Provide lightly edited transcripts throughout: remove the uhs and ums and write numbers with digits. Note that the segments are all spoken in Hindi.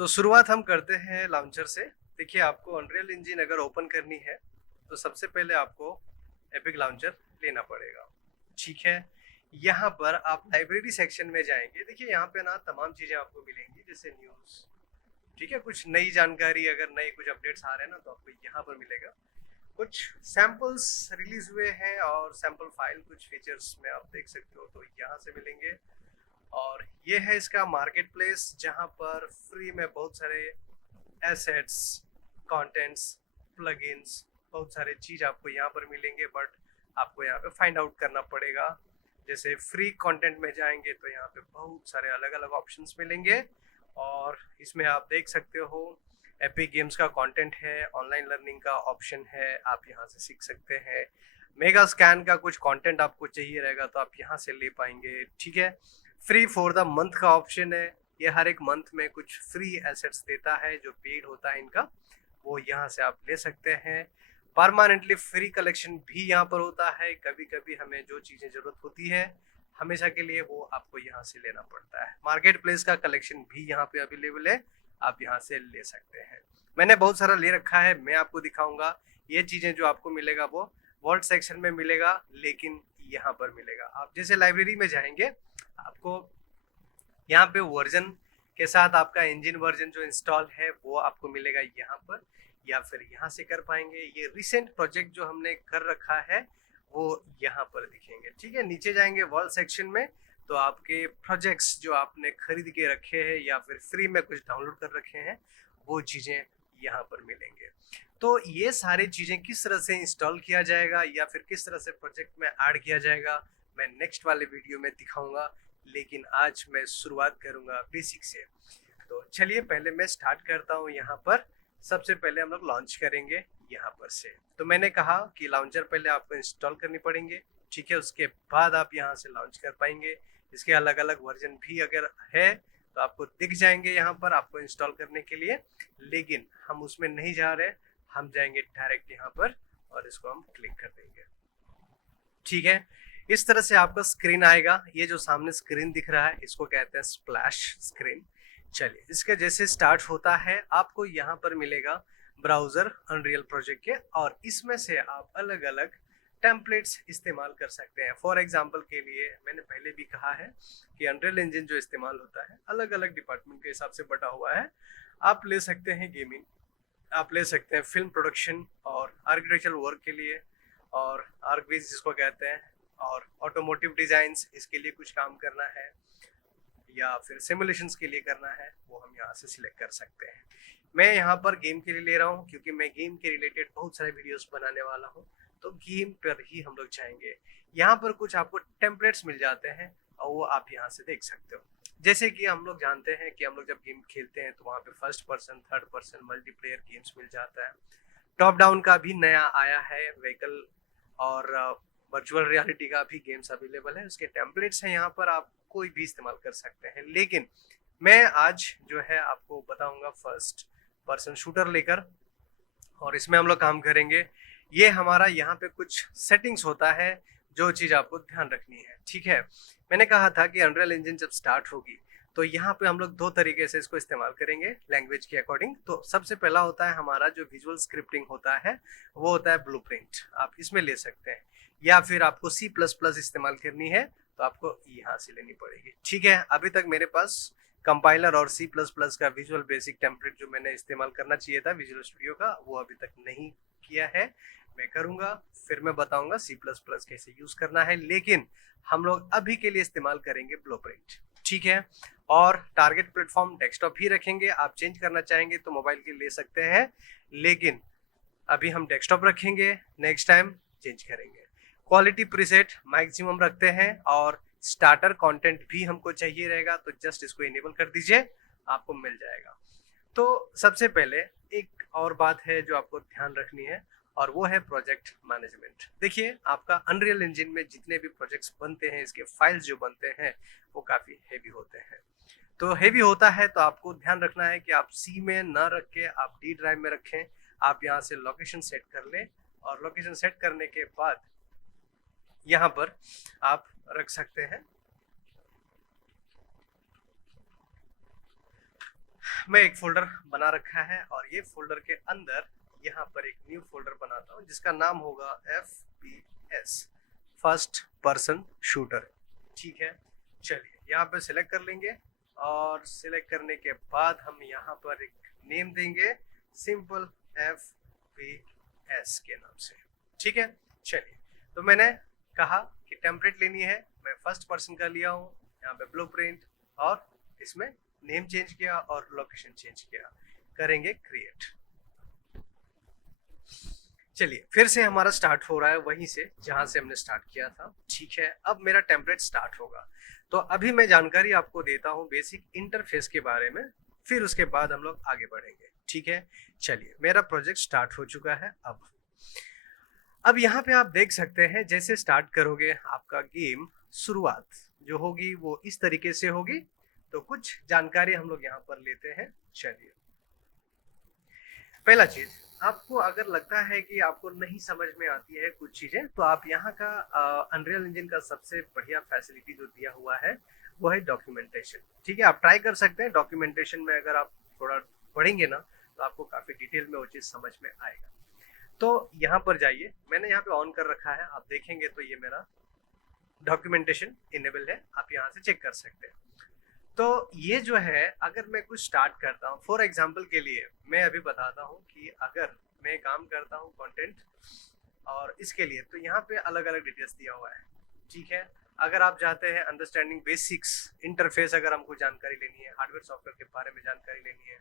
तो शुरुआत हम करते हैं लॉन्चर से। देखिए, आपको अनरियल इंजन अगर ओपन करनी है तो सबसे पहले आपको एपिक लॉन्चर लेना पड़ेगा। ठीक है, यहाँ पर आप लाइब्रेरी सेक्शन में जाएंगे। देखिए, यहाँ पे ना तमाम चीज़ें आपको मिलेंगी, जैसे न्यूज़। ठीक है, कुछ नई जानकारी, अगर नए कुछ अपडेट्स आ रहे हैं ना तो आपको यहाँ पर मिलेगा। कुछ सैंपल्स रिलीज हुए हैं और सैंपल फाइल कुछ फीचर्स में आप देख सकते हो, तो यहाँ से मिलेंगे। और ये है इसका मार्केट प्लेस, जहाँ पर फ्री में बहुत सारे एसेट्स, कंटेंट्स, प्लगइन्स, बहुत सारे चीज़ आपको यहाँ पर मिलेंगे। बट आपको यहाँ पे फाइंड आउट करना पड़ेगा। जैसे फ्री कंटेंट में जाएंगे तो यहाँ पे बहुत सारे अलग अलग ऑप्शंस मिलेंगे। और इसमें आप देख सकते हो एपिक गेम्स का कंटेंट है, ऑनलाइन लर्निंग का ऑप्शन है, आप यहाँ से सीख सकते हैं। मेगा स्कैन का कुछ कंटेंट आपको चाहिए रहेगा तो आप यहाँ से ले पाएंगे। ठीक है, फ्री फॉर द मंथ का ऑप्शन है। ये हर एक मंथ में कुछ फ्री एसेट्स देता है जो पेड होता है इनका, वो यहाँ से आप ले सकते हैं। परमानेंटली फ्री कलेक्शन भी यहाँ पर होता है। कभी कभी हमें जो चीज़ें ज़रूरत होती है हमेशा के लिए, वो आपको यहाँ से लेना पड़ता है। मार्केट प्लेस का कलेक्शन भी यहाँ पे अवेलेबल है, आप यहाँ से ले सकते हैं। मैंने बहुत सारा ले रखा है, मैं आपको दिखाऊंगा। ये चीज़ें जो आपको मिलेगा वो वॉल्ट सेक्शन में मिलेगा, लेकिन यहाँ पर मिलेगा। आप जैसे लाइब्रेरी में जाएंगे, आपको यहाँ पे वर्जन के साथ आपका इंजन वर्जन जो इंस्टॉल है वो आपको मिलेगा यहाँ पर, या फिर यहाँ से कर पाएंगे। ये रिसेंट प्रोजेक्ट जो हमने कर रखा है वो यहाँ पर दिखेंगे। ठीक है, नीचे जाएंगे वॉल सेक्शन में तो आपके प्रोजेक्ट्स जो आपने खरीद के रखे हैं या फिर फ्री में कुछ डाउनलोड कर रखे हैं वो चीज़ें यहाँ पर मिलेंगे। तो ये सारी चीज़ें किस तरह से इंस्टॉल किया जाएगा या फिर किस तरह से प्रोजेक्ट में ऐड किया जाएगा, मैं नेक्स्ट वाले वीडियो में दिखाऊंगा। लेकिन आज मैं शुरुआत करूंगा बेसिक से। तो चलिए पहले मैं स्टार्ट करता हूँ। यहाँ पर सबसे पहले हम लोग लॉन्च करेंगे यहाँ पर से। तो मैंने कहा कि लॉन्चर पहले आपको इंस्टॉल करनी पड़ेंगे। ठीक है, उसके बाद आप यहाँ से लॉन्च कर पाएंगे। इसके अलग अलग वर्जन भी अगर है तो आपको दिख जाएंगे यहाँ पर आपको इंस्टॉल करने के लिए, लेकिन हम उसमें नहीं जा रहे। हम जाएंगे डायरेक्ट यहाँ पर और इसको हम क्लिक कर देंगे। ठीक है, इस तरह से आपका स्क्रीन आएगा। ये जो सामने स्क्रीन दिख रहा है इसको कहते हैं स्प्लैश स्क्रीन। चलिए, इसका जैसे स्टार्ट होता है आपको यहाँ पर मिलेगा ब्राउजर अनरियल प्रोजेक्ट के, और इसमें से आप अलग अलग टेम्पलेट्स इस्तेमाल कर सकते हैं। फॉर एग्जांपल के लिए मैंने पहले भी कहा है कि अनरियल इंजन जो इस्तेमाल होता है अलग अलग डिपार्टमेंट के हिसाब से बटा हुआ है। आप ले सकते हैं गेमिंग, आप ले सकते हैं फिल्म प्रोडक्शन और आर्किटेक्चरल वर्क के लिए, और आर्कविज जिसको कहते हैं, और ऑटोमोटिव डिजाइन्स, इसके लिए कुछ काम करना है या फिर सिमुलेशंस के लिए करना है, वो हम यहाँ से सिलेक्ट कर सकते हैं। मैं यहाँ पर गेम के लिए ले रहा हूँ क्योंकि मैं गेम के रिलेटेड बहुत सारे वीडियोस बनाने वाला हूँ, तो गेम पर ही हम लोग जाएंगे। यहाँ पर कुछ आपको टेम्पलेट्स मिल जाते हैं और वो आप यहाँ से देख सकते हो। जैसे कि हम लोग जानते हैं कि हम लोग जब गेम खेलते हैं तो वहाँ पे first person, third person, multiplayer games मिल जाता है। टॉप डाउन का भी नया आया है व्हीकल, और वर्चुअल रियलिटी का भी गेम्स अवेलेबल है। उसके टेम्पलेट्स हैं यहाँ पर, आप कोई भी इस्तेमाल कर सकते हैं। लेकिन मैं आज जो है आपको बताऊंगा फर्स्ट पर्सन शूटर लेकर, और इसमें हम लोग काम करेंगे। ये हमारा यहाँ पे कुछ सेटिंग्स होता है जो चीज़ आपको ध्यान रखनी है। ठीक है, मैंने कहा था कि अनरियल इंजन जब स्टार्ट होगी तो यहाँ पे हम लोग दो तरीके से इसको इस्तेमाल करेंगे लैंग्वेज के अकॉर्डिंग। तो सबसे पहला होता है हमारा जो विजुअल स्क्रिप्टिंग होता है, वो होता है ब्लूप्रिंट, आप इसमें ले सकते हैं। या फिर आपको C++ इस्तेमाल करनी है तो आपको यहाँ से लेनी पड़ेगी। ठीक है, अभी तक मेरे पास कंपाइलर और C++ का विजुअल बेसिक टेम्पलेट जो मैंने इस्तेमाल करना चाहिए था विजुअल स्टूडियो का, वो अभी तक नहीं किया है। मैं करूँगा, फिर मैं बताऊँगा C++ कैसे यूज़ करना है। लेकिन हम लोग अभी के लिए इस्तेमाल करेंगे ब्लूप्रिंट। ठीक है, और टारगेट प्लेटफॉर्म डेस्कटॉप ही रखेंगे। आप चेंज करना चाहेंगे तो मोबाइल के ले सकते हैं, लेकिन अभी हम डेस्कटॉप रखेंगे, नेक्स्ट टाइम चेंज करेंगे। क्वालिटी प्रीसेट मैक्सिमम रखते हैं, और स्टार्टर कंटेंट भी हमको चाहिए रहेगा, तो जस्ट इसको इनेबल कर दीजिए, आपको मिल जाएगा। तो सबसे पहले एक और बात है जो आपको ध्यान रखनी है, और वो है प्रोजेक्ट मैनेजमेंट। देखिए, आपका अनरियल इंजन में जितने भी प्रोजेक्ट्स बनते हैं, इसके फाइल्स जो बनते हैं वो काफ़ी हेवी होते हैं। तो हेवी होता है तो आपको ध्यान रखना है कि आप C में ना रख के आप D ड्राइव में रखें। आप यहाँ से लोकेशन सेट कर लें, और लोकेशन सेट करने के बाद यहाँ पर आप रख सकते हैं। मैं एक फोल्डर बना रखा है और ये फोल्डर के अंदर यहाँ पर एक न्यू फोल्डर बनाता हूँ जिसका नाम होगा FPS, फर्स्ट पर्सन शूटर। ठीक है, चलिए यहाँ पे सिलेक्ट कर लेंगे और सिलेक्ट करने के बाद हम यहाँ पर एक नेम देंगे सिंपल FPS के नाम से। ठीक है, चलिए तो मैंने कहा कि टेम्पलेट लेनी है, मैं फर्स्ट पर्सन का लिया हूँ, यहाँ पे ब्लूप्रिंट और इसमें नेम चेंज किया और लोकेशन चेंज किया, करेंगे क्रिएट। चलिए फिर से हमारा स्टार्ट हो रहा है वहीं से जहां से हमने स्टार्ट किया था। ठीक है, अब मेरा टेम्पलेट स्टार्ट होगा। तो अभी मैं जानकारी आपको देता हूं बेसिक इंटरफेस के बारे में, फिर उसके बाद हम लोग आगे बढ़ेंगे। ठीक है, चलिए मेरा प्रोजेक्ट स्टार्ट हो चुका है। अब यहाँ पे आप देख सकते हैं जैसे स्टार्ट करोगे आपका गेम, शुरुआत जो होगी वो इस तरीके से होगी। तो कुछ जानकारी हम लोग यहाँ पर लेते हैं। चलिए पहला चीज, आपको अगर लगता है कि आपको नहीं समझ में आती है कुछ चीजें, तो आप यहाँ का अनरियल इंजन का सबसे बढ़िया फैसिलिटी जो दिया हुआ है वो है डॉक्यूमेंटेशन। ठीक है, आप ट्राई कर सकते हैं। डॉक्यूमेंटेशन में अगर आप थोड़ा पढ़ेंगे ना तो आपको काफी डिटेल में वो चीज समझ में आएगा। तो यहाँ पर जाइए, मैंने यहाँ पे ऑन कर रखा है, आप देखेंगे तो ये मेरा डॉक्यूमेंटेशन इनेबल है, आप यहाँ से चेक कर सकते हैं। तो ये जो है, अगर मैं कुछ स्टार्ट करता हूँ, फॉर एग्जांपल के लिए मैं अभी बताता हूँ कि अगर मैं काम करता हूँ कंटेंट और इसके लिए, तो यहाँ पे अलग अलग डिटेल्स दिया हुआ है। ठीक है, अगर आप चाहते हैं अंडरस्टैंडिंग बेसिक्स इंटरफेस, अगर हमको जानकारी लेनी है, हार्डवेयर सॉफ्टवेयर के बारे में जानकारी लेनी है,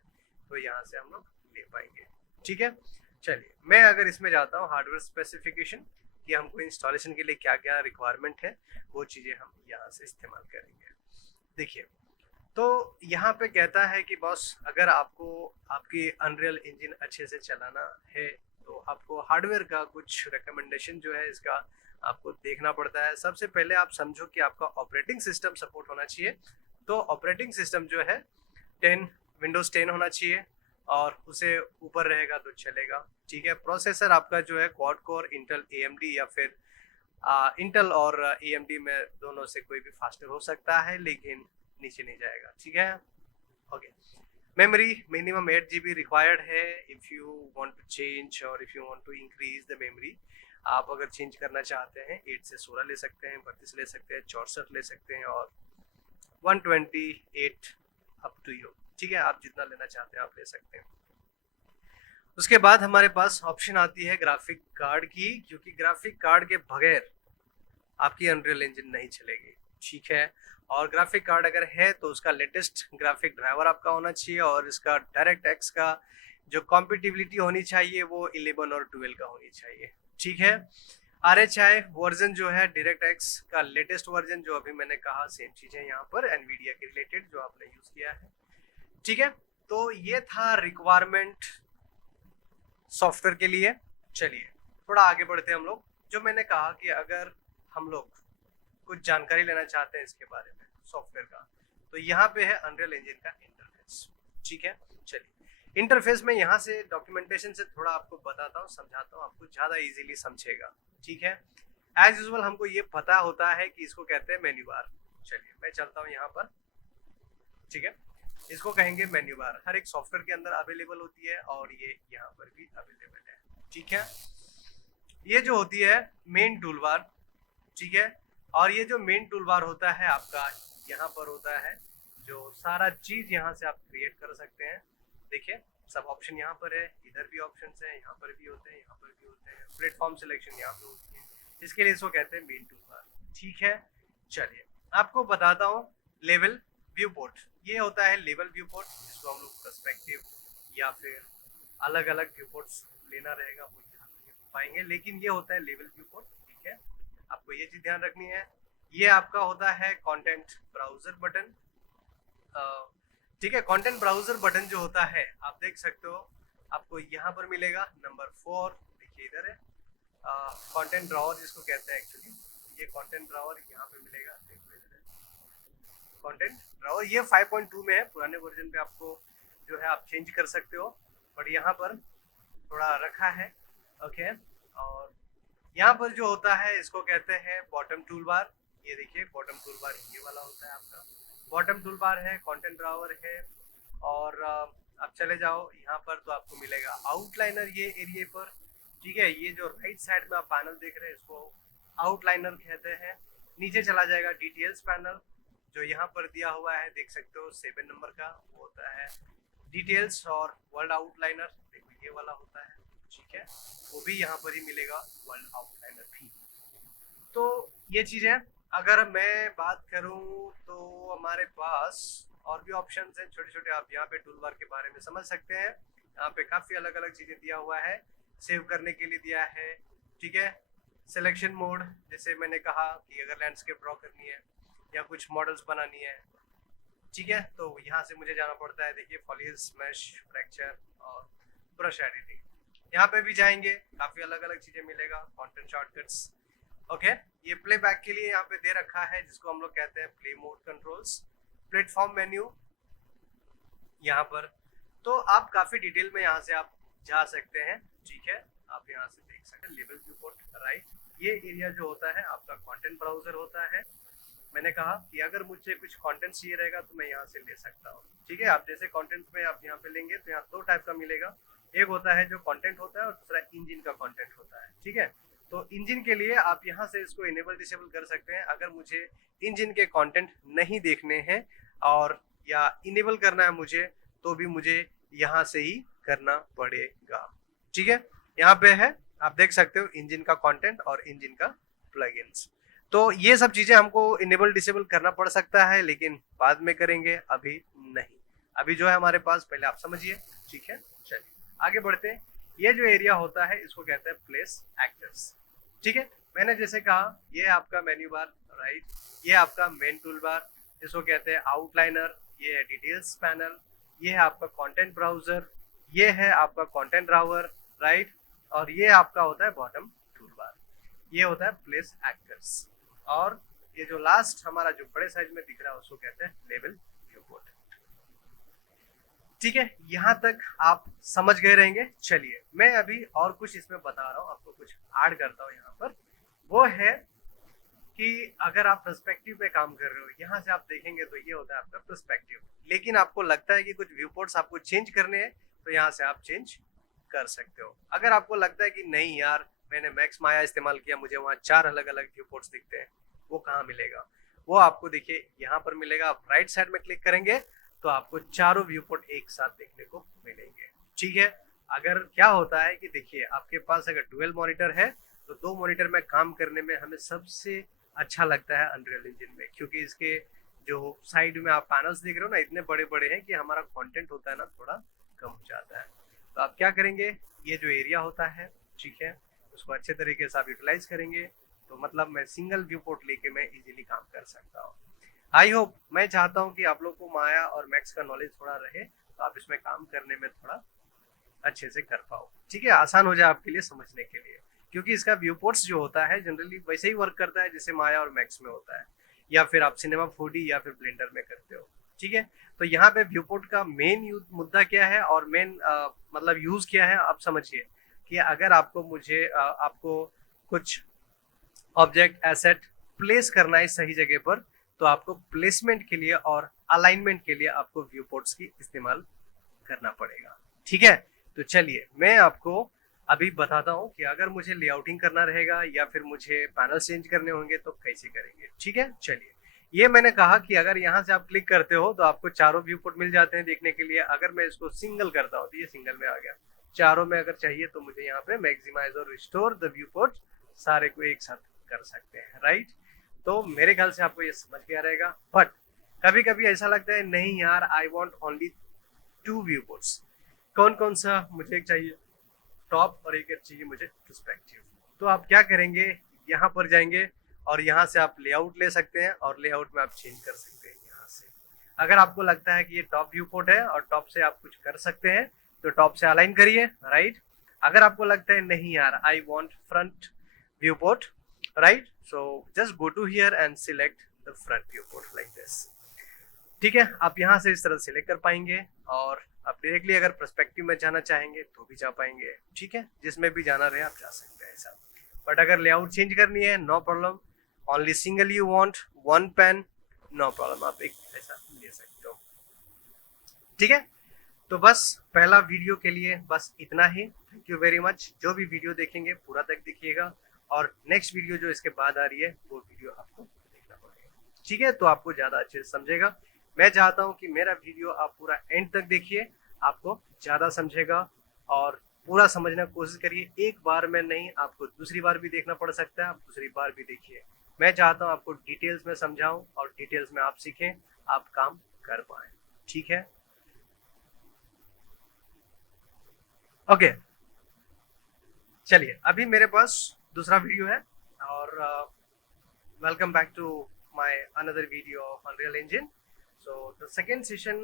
तो यहाँ से हम लोग ले पाएंगे। ठीक है, चलिए मैं अगर इसमें जाता हूँ हार्डवेयर स्पेसिफिकेशन कि हमको इंस्टॉलेशन के लिए क्या क्या रिक्वायरमेंट है, वो चीज़ें हम यहाँ से इस्तेमाल करेंगे। देखिए, तो यहाँ पे कहता है कि बॉस, अगर आपको आपकी अनरियल इंजन अच्छे से चलाना है तो आपको हार्डवेयर का कुछ रिकमेंडेशन जो है इसका आपको देखना पड़ता है। सबसे पहले आप समझो कि आपका ऑपरेटिंग सिस्टम सपोर्ट होना चाहिए। तो ऑपरेटिंग सिस्टम जो है विंडोज 10 होना चाहिए और उसे ऊपर रहेगा तो चलेगा। ठीक है, प्रोसेसर आपका जो है क्वाड कोर, इंटेल AMD या फिर इंटेल और AMD में दोनों से कोई भी फास्टर हो सकता है, लेकिन नीचे नहीं जाएगा। ठीक है, okay. Memory minimum 8 GB required है। If you want to change और if you want to increase the memory, आप अगर चेंज करना चाहते हैं 8 से 16 ले सकते हैं, 32 ले सकते हैं, 64 ले सकते हैं और 128 अप टू यू। ठीक है, आप जितना लेना चाहते हैं आप ले सकते हैं। उसके बाद हमारे पास ऑप्शन आती है ग्राफिक कार्ड की, क्योंकि ग्राफिक कार्ड के बगैर आपकी अनरियल इंजन नहीं चलेगी। ठीक है, और ग्राफिक कार्ड अगर है तो उसका लेटेस्ट ग्राफिक ड्राइवर आपका होना चाहिए और इसका डायरेक्ट एक्स का जो कॉम्पिटिबिलिटी होनी चाहिए वो 11 और 12 का होनी चाहिए। ठीक है, RHI वर्जन जो है डायरेक्ट एक्स का लेटेस्ट वर्जन, जो अभी मैंने कहा सेम चीज है यहाँ पर एनवीडिया के रिलेटेड जो आपने यूज किया है। ठीक है, तो ये था रिक्वायरमेंट सॉफ्टवेयर के लिए। चलिए थोड़ा आगे बढ़ते हैं हम लोग। जो मैंने कहा कि अगर हम लोग कुछ जानकारी लेना चाहते हैं इसके बारे में सॉफ्टवेयर का, तो यहाँ पे है अनरियल इंजन का इंटरफेस। ठीक है, चलिए इंटरफेस में यहाँ से डॉक्यूमेंटेशन से थोड़ा आपको बताता हूँ, समझाता हूँ, आपको ज़्यादा इजीली समझेगा। ठीक है, एज यूजुअल हमको ये पता होता है कि इसको कहते हैं मेन्यू बार। चलिए मैं चलता हूँ यहाँ पर। ठीक है, इसको कहेंगे मेन्यू बार, हर एक सॉफ्टवेयर के अंदर अवेलेबल होती है और ये यहाँ पर भी अवेलेबल है। ठीक है, ये जो होती है मेन टूल बार। ठीक है, और ये जो मेन टूल बार होता है आपका यहाँ पर होता है, जो सारा चीज यहाँ से आप क्रिएट कर सकते हैं। देखिए सब ऑप्शन यहाँ पर है, इधर भी ऑप्शन है, यहाँ पर भी होते हैं, यहाँ पर भी होते हैं, प्लेटफॉर्म सिलेक्शन यहाँ पे होती है, इसके लिए इसको कहते हैं मेन टूल बार। ठीक है, चलिए आपको बताता हूँ लेवल व्यू पोर्ट। ये होता है लेवल व्यू पोर्ट, जिसको हम लोग पर्सपेक्टिव या फिर अलग अलग व्यू पोर्ट्स लेना रहेगा वो यहाँ पाएंगे, लेकिन ये होता है लेवल व्यू पोर्ट। ठीक है, आपको ये चीज ध्यान रखनी है। ये आपका होता है कंटेंट ब्राउजर बटन। ठीक है, कंटेंट ब्राउजर बटन जो होता है आप देख सकते हो, आपको यहाँ पर मिलेगा नंबर 4। देखिए इधर है कंटेंट ड्रॉवर जिसको कहते हैं एक्चुअली, ये कंटेंट ड्रॉवर यहाँ पे मिलेगा। कंटेंट ड्रॉवर ये 5.2 में है, पुराने वर्जन पे आपको जो है आप चेंज कर सकते हो, बट यहाँ पर थोड़ा रखा है। ओके, और यहाँ पर जो होता है इसको कहते हैं बॉटम टूल बार। ये देखिए बॉटम टूल बार ये वाला होता है आपका, बॉटम टूल बार है, कंटेंट ड्रॉवर है और चले जाओ यहाँ पर तो आपको मिलेगा आउटलाइनर ये एरिया पर। ठीक है, ये जो राइट साइड में आप पैनल देख रहे हैं इसको आउटलाइनर कहते हैं। नीचे चला जाएगा डिटेल्स पैनल, जो यहाँ पर दिया हुआ है देख सकते हो 7 नंबर का, वो होता है डिटेल्स और वर्ल्ड आउटलाइनर। देखो ये वाला होता है, ठीक है, वो भी यहाँ पर ही मिलेगा, वर्ल्ड आउटलाइनर भी। तो ये चीज़ें अगर मैं बात करूँ तो हमारे पास और भी ऑप्शंस हैं छोटे छोटे। आप यहाँ पे टूल बार के बारे में समझ सकते हैं। यहाँ पे काफ़ी अलग अलग चीज़ें दिया हुआ है, सेव करने के लिए दिया है। ठीक है, सिलेक्शन मोड, जैसे मैंने कहा कि अगर लैंडस्केप ड्रॉ करनी है या कुछ मॉडल्स बनानी है, ठीक है, तो यहाँ से मुझे जाना पड़ता है। देखिए फॉलियस, मैश, फ्रैक्चर और ब्रश एडिटिंग, यहाँ पे भी जाएंगे, काफ़ी अलग अलग चीज़ें मिलेगा। कंटेंट शॉर्टकट्स, ओके, ये प्लेबैक के लिए यहाँ पे दे रखा है जिसको हम लोग कहते हैं play mode controls. Platform menu यहाँ पर, तो आप काफ़ी डिटेल में यहाँ से आप जा सकते हैं। ठीक है, आप यहाँ से देख सकते हैं लेवल व्यू पोर्ट, राइट। ये एरिया जो होता है आपका कंटेंट ब्राउजर होता है। मैंने कहा कि अगर मुझे कुछ कंटेंट चाहिए रहेगा तो मैं यहाँ से ले सकता हूँ। ठीक है, आप जैसे कंटेंट में आप यहाँ पे लेंगे तो यहाँ 2 टाइप का मिलेगा, एक होता है जो कंटेंट होता है और दूसरा इंजन का कंटेंट होता है। ठीक है, तो इंजन के लिए आप यहाँ से इसको इनेबल डिसेबल कर सकते हैं। अगर मुझे इंजन के कंटेंट नहीं देखने हैं और या इनेबल करना है मुझे, तो भी मुझे यहाँ से ही करना पड़ेगा। ठीक है, यहाँ पे है, आप देख सकते हो इंजन का कंटेंट और इंजन का प्लगइन्स। तो ये सब चीजें हमको इनेबल डिसेबल करना पड़ सकता है, लेकिन बाद में करेंगे, अभी नहीं। अभी जो है हमारे पास, पहले आप समझिए। ठीक है, चलिए आगे बढ़ते हैं। ये जो एरिया होता है इसको कहते हैं प्लेस एक्टर्स। ठीक है, मैंने जैसे कहा ये आपका मेन्यू बार, राइट, ये आपका मेन टूल बार जिसको कहते हैं आउटलाइनर, ये है डिटेल्स पैनल, ये है आपका कंटेंट ब्राउजर, ये है आपका कंटेंट ड्रावर, राइट, और ये आपका होता है बॉटम टूल बार, ये होता है प्लेस एक्टर्स। और ये जो लास्ट हमारा जो बड़े साइज में दिख रहा है उसको कहते हैं लेवल व्यू पोर्ट। ठीक है, यहाँ तक आप समझ गए रहेंगे। चलिए मैं अभी और कुछ इसमें बता रहा हूँ, आपको कुछ ऐड करता हूँ यहाँ पर। वो है कि अगर आप पर्सपेक्टिव पे काम कर रहे हो, यहाँ से आप देखेंगे तो ये होता है आपका पर्सपेक्टिव, लेकिन आपको लगता है कि कुछ व्यू पोर्ट्स आपको चेंज करने हैं तो यहाँ से आप चेंज कर सकते हो। अगर आपको लगता है कि नहीं यार मैंने मैक्स माया इस्तेमाल किया, मुझे वहाँ 4 अलग अलग व्यू पोर्ट्स दिखते हैं, वो कहाँ मिलेगा? वो आपको देखिए यहाँ पर मिलेगा। आप राइट साइड में क्लिक करेंगे तो आपको चारों व्यू पोर्ट एक साथ देखने को मिलेंगे। ठीक है, अगर क्या होता है कि देखिए आपके पास अगर डुअल मॉनिटर है तो 2 मॉनिटर में काम करने में हमें सबसे अच्छा लगता है अनरियल इंजन में, क्योंकि इसके जो साइड में आप पैनल्स देख रहे हो ना, इतने बड़े बड़े हैं कि हमारा कंटेंट होता है ना थोड़ा कम हो जाता है। तो आप क्या करेंगे, ये जो एरिया होता है, ठीक है, उसको अच्छे तरीके से आप यूटिलाइज करेंगे तो मतलब मैं सिंगल व्यू पोर्ट लेके मैं इजीली काम कर सकता हूँ। आई होप, मैं चाहता हूँ कि आप लोग को माया और मैक्स का नॉलेज थोड़ा रहे तो आप इसमें काम करने में थोड़ा अच्छे से कर पाओ। ठीक है, आसान हो जाए आपके लिए समझने के लिए, क्योंकि इसका व्यू पोर्ट्स जो होता है जनरली वैसे ही वर्क करता है जैसे माया और मैक्स में होता है, या फिर आप सिनेमा 4D या फिर ब्लेंडर में करते हो। ठीक है, तो यहाँ पे व्यू पोर्ट का मेन मुद्दा क्या है और मेन मतलब यूज क्या है, आप समझिए कि अगर आपको आपको कुछ ऑब्जेक्ट एसेट प्लेस करना है सही जगह पर, तो आपको प्लेसमेंट के लिए और अलाइनमेंट के लिए आपको व्यू पोर्ट्स की इस्तेमाल करना पड़ेगा। ठीक है, तो चलिए मैं आपको अभी बताता हूँ कि अगर मुझे लेआउटिंग करना रहेगा या फिर मुझे पैनल चेंज करने होंगे तो कैसे करेंगे। ठीक है, चलिए ये मैंने कहा कि अगर यहाँ से आप क्लिक करते हो तो आपको चारों व्यू पोर्ट मिल जाते हैं देखने के लिए। अगर मैं इसको सिंगल करता हूँ तो ये सिंगल में आ गया, चारों में अगर चाहिए तो मुझे यहाँ पे मैक्सिमाइज और रिस्टोर द व्यू पोर्ट सारे को एक साथ कर सकते हैं, राइट। तो मेरे ख्याल से आपको ये समझ गया रहेगा। बट कभी कभी ऐसा लगता है नहीं यार, I want only 2 view ports. कौन कौन सा मुझे चाहिए? टॉप और एक चाहिए मुझे पर्सपेक्टिव। तो आप क्या करेंगे, यहाँ पर जाएंगे और यहाँ से आप लेआउट ले सकते हैं और लेआउट में आप चेंज कर सकते हैं यहाँ से। अगर आपको लगता है कि ये टॉप व्यू पोर्ट है और टॉप से आप कुछ कर सकते हैं तो टॉप से अलाइन करिए, राइट। अगर आपको लगता है नहीं यार, I want front viewport, right, so just go to here and select the front viewport like this. ठीक है, आप यहाँ से इस तरह सिलेक्ट कर पाएंगे और आप डायरेक्टली अगर पर्सपेक्टिव में जाना चाहेंगे तो भी जा पाएंगे। ठीक है, जिसमें भी जाना रहे आप जा सकते हैं ऐसा। बट अगर लेआउट चेंज करनी है, no problem, only single you want 1 pane, no problem, आप एक ऐसा ले सकते हो। ठीक है, तो बस पहला वीडियो के लिए बस इतना ही। Thank you very much. जो भी वीडियो देखेंगे पूरा तक देखिएगा, और नेक्स्ट वीडियो जो इसके बाद आ रही है वो वीडियो आपको देखना पड़ेगा, ठीक है? तो आपको ज़्यादा अच्छे से समझेगा। मैं चाहता हूँ कि मेरा वीडियो आप पूरा एंड तक देखिए, आपको ज़्यादा समझेगा, और पूरा समझने की कोशिश करिए। एक बार में नहीं, आपको दूसरी बार भी देखना पड़ सकता है, आप दूसरी बार भी देखिए। मैं चाहता हूँ आपको डिटेल्स में समझाऊं और डिटेल्स में आप सीखें, आप काम कर पाए, ठीक है? ओके, चलिए अभी मेरे पास दूसरा वीडियो है, और welcome back to my another video of Unreal Engine. So the second session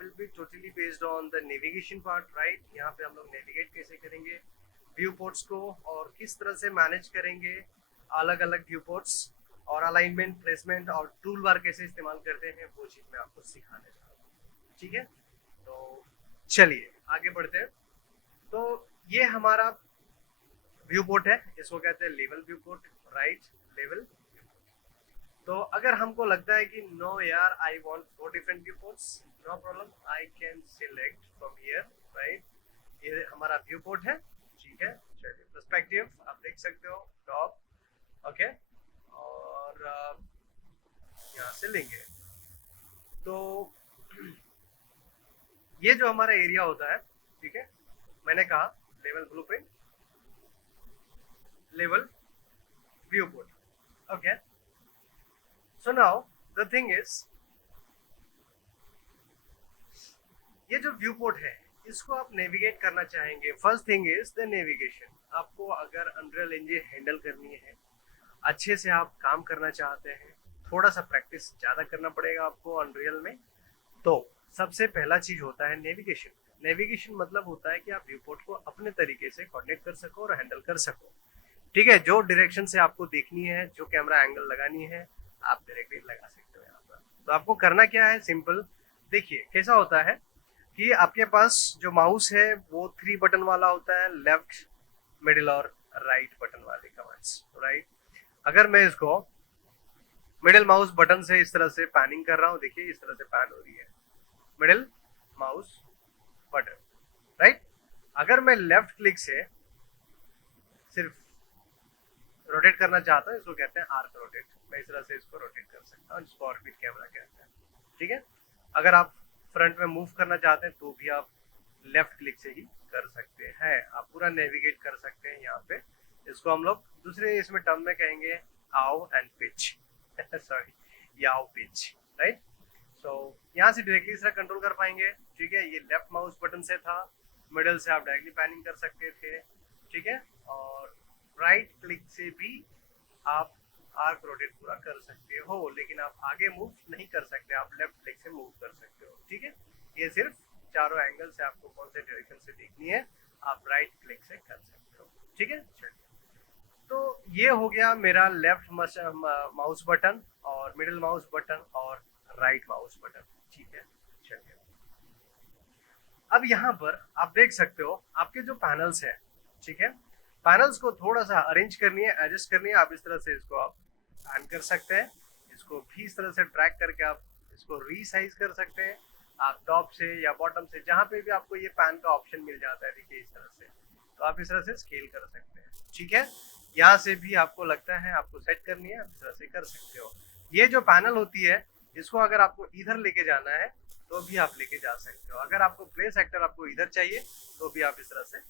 will be totally based on the navigation part, right? यहाँ पे हम लोग नेविगेट कैसे करेंगे व्यू पोर्ट्स को, और किस तरह से मैनेज करेंगे अलग अलग व्यू पोर्ट्स, और अलाइनमेंट, प्लेसमेंट और टूल बार कैसे इस्तेमाल करते हैं, वो चीज़ मैं आपको सिखाने जा रहा हूँ, ठीक है? तो चलिए आगे बढ़ते हैं। तो ये हमारा व्यू पोर्ट है, इसको कहते हैं level viewport, right? Level. तो अगर हमको लगता है कि नो यार, I want 4 different viewports, no problem, I can select from here, right? ये हमारा व्यू पोर्ट है, ठीक है? चलिए पर्सपेक्टिव आप देख सकते हो, टॉप, ओके, और यहाँ से लेंगे। तो ये जो हमारा एरिया होता है, ठीक है, मैंने कहा level blueprint, level view port, okay. So now the thing is, ये जो व्यू पोर्ट है इसको आप नेविगेट करना चाहेंगे। First thing is the navigation. आपको अगर अनरियल इंजन हैंडल करनी है, अच्छे से आप काम करना चाहते हैं, थोड़ा सा प्रैक्टिस ज़्यादा करना पड़ेगा आपको अनरियल में। तो सबसे पहला चीज होता है नेविगेशन। नेविगेशन मतलब होता है कि आप व्यू पोर्ट को अपने तरीके से कोऑर्डिनेट कर सको और हैंडल कर सको, ठीक है? जो डायरेक्शन से आपको देखनी है, जो कैमरा एंगल लगानी है, आप डायरेक्टली लगा सकते हो यहाँ पर। तो आपको करना क्या है, सिंपल। देखिए कैसा होता है कि आपके पास जो माउस है वो 3 बटन वाला होता है, लेफ्ट, मिडिल और राइट बटन वाले कमांड्स, राइट? अगर मैं इसको मिडिल माउस बटन से इस तरह से पैनिंग कर रहा हूँ, देखिए इस तरह से पैन हो रही है मिडिल माउस बटन, राइट? अगर मैं लेफ्ट क्लिक से सिर्फ रोटेट करना चाहता हूँ, इसको कहते हैं आर्क रोटेट। मैं इस तरह से इसको रोटेट कर सकता हूँ, जिसको ऑर्बिट कैमरा कहते हैं, ठीक है? अगर आप फ्रंट में मूव करना चाहते हैं तो भी आप लेफ्ट क्लिक से ही कर सकते हैं। आप पूरा नेविगेट कर सकते हैं यहाँ पे। इसको हम लोग दूसरे इसमें टर्म में कहेंगे आउ and pitch sorry, yaw pitch, right? So यहाँ से डायरेक्टली इस तरह कंट्रोल कर पाएंगे, ठीक है? ये लेफ्ट माउस बटन से था, मिडल से आप डायरेक्टली पैनिंग कर सकते थे, ठीक है? और राइट क्लिक से भी आप आर्क रोटेट पूरा कर सकते हो, लेकिन आप आगे मूव नहीं कर सकते, आप लेफ्ट क्लिक से मूव कर सकते हो, ठीक है? ये सिर्फ चारों एंगल से आपको कौन से डायरेक्शन से देखनी है, आप राइट क्लिक से कर सकते हो, ठीक है? चलिए, तो ये हो गया मेरा लेफ्ट माउस बटन और मिडिल माउस बटन और राइट माउस बटन, ठीक है? चलिए, अब यहाँ पर आप देख सकते हो आपके जो पैनल्स हैं, ठीक है? पैनल्स को थोड़ा सा अरेंज करनी है, एडजस्ट करनी है। आप इस तरह से इसको आप पैन कर सकते हैं, इसको भी इस तरह से ड्रैग करके आप इसको रीसाइज कर सकते हैं। आप टॉप से या बॉटम से, जहाँ पे भी आपको ये पैन का ऑप्शन मिल जाता है, देखिए इस तरह से, तो आप इस तरह से स्केल कर सकते हैं, ठीक है? यहाँ से भी आपको लगता है आपको सेट करनी है, आप इस तरह से कर सकते हो। ये जो पैनल होती है, इसको अगर आपको इधर लेके जाना है तो भी आप लेके जा सकते हो। अगर आपको प्लेस एक्टर आपको इधर चाहिए तो भी आप इस तरह से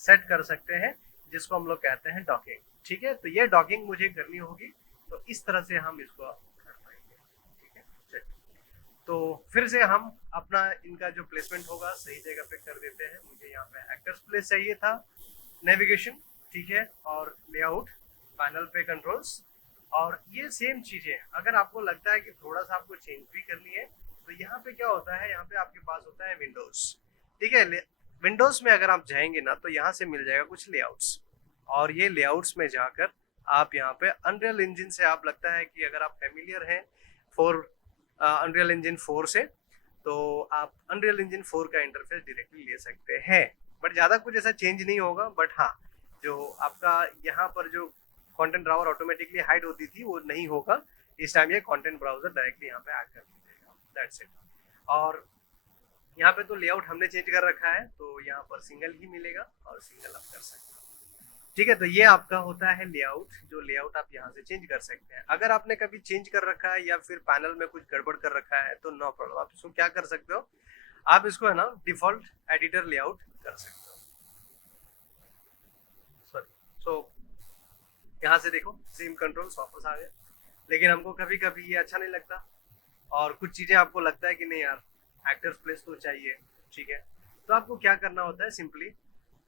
सेट कर सकते हैं, जिसको हम लोग कहते हैं डॉकिंग, ठीक है? तो ये डॉकिंग मुझे करनी होगी, तो इस तरह से हम इसको कर पाएंगे, ठीक है? चलिए, तो फिर से हम अपना इनका जो प्लेसमेंट होगा सही जगह पे कर देते हैं। मुझे यहाँ पे एक्टर्स प्लेस चाहिए था, नेविगेशन, ठीक है, और लेआउट, पैनल पे कंट्रोल्स, और ये सेम चीजें अगर आपको लगता है कि थोड़ा सा आपको चेंज भी करनी है, तो यहाँ पे क्या होता है, यहाँ पे आपके पास होता है विंडोज, ठीक है? विंडोज में अगर आप जाएंगे ना तो यहाँ से मिल जाएगा कुछ लेआउट्स, और ये लेआउट्स में जाकर आप यहाँ पे अनरियल इंजन से, आप लगता है कि अगर आप फेमिलियर हैं फॉर अनरियल इंजन 4 से, तो आप अनरियल इंजन 4 का इंटरफेस डायरेक्टली ले सकते हैं। बट ज़्यादा कुछ ऐसा चेंज नहीं होगा, बट हाँ, जो आपका यहाँ पर जो कंटेंट ब्राउजर ऑटोमेटिकली हाइड होती थी वो नहीं होगा। इस टाइम ये कंटेंट ब्राउजर डायरेक्टली यहाँ पे ऐड कर दीजिएगा, दैट्स इट। और यहाँ पे तो लेआउट हमने चेंज कर रखा है, तो यहाँ पर सिंगल ही मिलेगा और सिंगल आप कर सकते हो। ठीक है, तो ये आपका होता है लेआउट, जो लेआउट आप यहाँ से चेंज कर सकते हैं। अगर आपने कभी चेंज कर रखा है या फिर पैनल में कुछ गड़बड़ कर रखा है तो नो प्रॉब्लम, आप इसको क्या कर सकते हो, आप इसको है ना डिफॉल्ट एडिटर लेआउट कर सकते हो। सॉरी, सो यहाँ से देखो सेम कंट्रोल्स वापस आ गए, लेकिन हमको कभी कभी ये अच्छा नहीं लगता और कुछ चीजें आपको लगता है कि नहीं यार एक्टर्स प्लेस तो चाहिए। ठीक है, तो आपको क्या करना होता है, सिंपली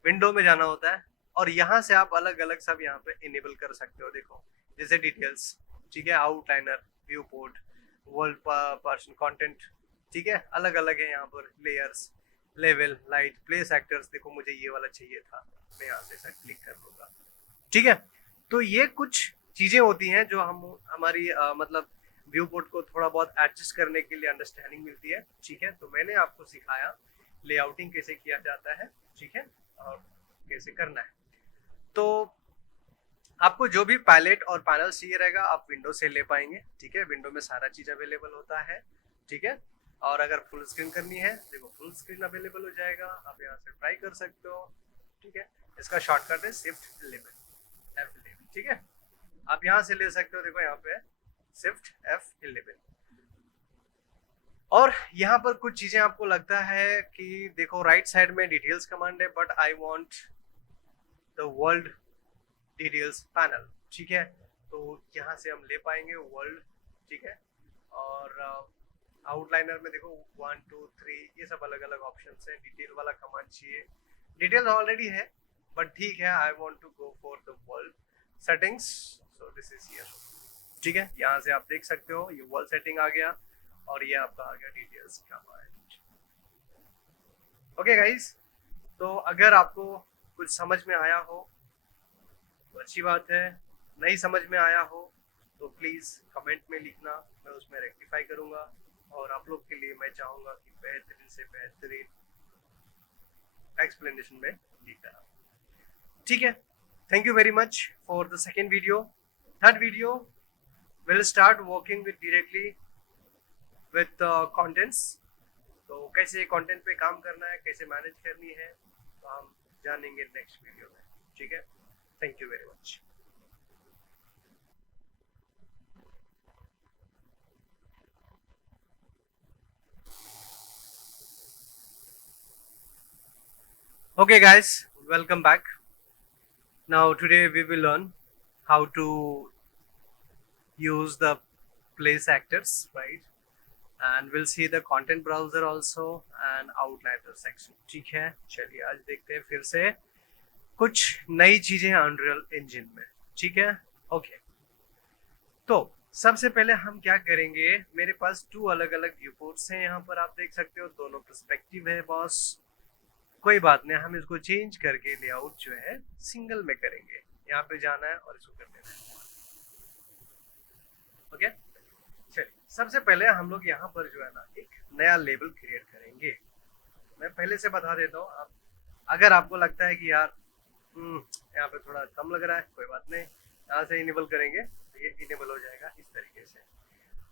विंडो में जाना होता है और यहाँ से आप अलग अलग सब यहाँ पे इनेबल कर सकते हो। देखो जैसे डिटेल्स, ठीक है, outliner, view port, world person, content, ठीक है, अलग अलग है यहाँ पर, layers, level, light, place actors. देखो मुझे ये वाला चाहिए था, मैं यहाँ से ऐसा क्लिक कर लूंगा। ठीक है, तो ये कुछ चीजें होती हैं जो हम हमारी मतलब व्यू पोर्ट को थोड़ा बहुत एडजस्ट करने के लिए अंडरस्टैंडिंग मिलती है। ठीक है, तो मैंने आपको सिखाया लेआउटिंग कैसे किया जाता है, ठीक है, और कैसे करना है। तो आपको जो भी पैलेट और पैनल चाहिए रहेगा आप विंडो से ले पाएंगे। ठीक है, विंडो में सारा चीज अवेलेबल होता है। ठीक है, और अगर फुल स्क्रीन करनी है, देखो फुल स्क्रीन अवेलेबल हो जाएगा, आप यहाँ से ट्राई कर सकते हो। ठीक है, इसका शॉर्टकट है शिफ्ट 11, F11। ठीक है, आप यहाँ से ले सकते हो, देखो यहाँ पे शिफ्ट F11। और यहाँ पर कुछ चीजें आपको लगता है कि देखो राइट साइड में डिटेल्स कमांड है, but I want the world details panel. ठीक है, तो यहाँ से हम ले पाएंगे वर्ल्ड। ठीक है, और आउटलाइनर में देखो 1 2 3 ये सब अलग अलग ऑप्शन है। डिटेल वाला कमांड चाहिए, डिटेल ऑलरेडी है, बट ठीक है, I want to go for the world settings, so this is here. ठीक है, यहाँ से आप देख सकते हो ये वर्ल्ड सेटिंग आ गया और ये आपका आ गया डिटेल्स कमांड। ओके गाइस, तो अगर आपको कुछ समझ में आया हो तो अच्छी बात है, नहीं समझ में आया हो तो प्लीज कमेंट में लिखना, मैं उसमें रेक्टिफाई करूंगा और आप लोग के लिए मैं चाहूंगा कि बेहतरीन से बेहतरीन एक्सप्लेनेशन में लिखा। ठीक है, thank you very much for the second video. Third video will start working with directly with contents. तो कैसे कंटेंट पे काम करना है, कैसे मैनेज करनी है, तो हम जानेंगे नेक्स्ट वीडियो में। ठीक है, thank you very much. Okay guys, welcome back. Now today we will learn how to use the place actors, right? And we'll see the content browser also and outliner section. ठीक है, चलिए आज देखते हैं फिर से कुछ नई चीजें अनरियल इंजन में। ठीक है, ओके, तो सबसे पहले हम क्या करेंगे, मेरे पास 2 अलग अलग व्यू पोर्ट्स हैं, यहाँ पर आप देख सकते हो दोनों पर्सपेक्टिव है बॉस। कोई बात नहीं, हम इसको चेंज करके लेआउट जो है सिंगल में करेंगे। यहाँ पे जाना है और इसको कर देना है। ओके, चलिए सबसे पहले हम लोग यहाँ पर जो है ना एक नया लेबल क्रिएट करेंगे। मैं पहले से बता देता हूँ, आप अगर आपको लगता है कि यार यहाँ पे थोड़ा कम लग रहा है, कोई बात नहीं, यहाँ से इनेबल करेंगे तो ये इनेबल हो जाएगा इस तरीके से।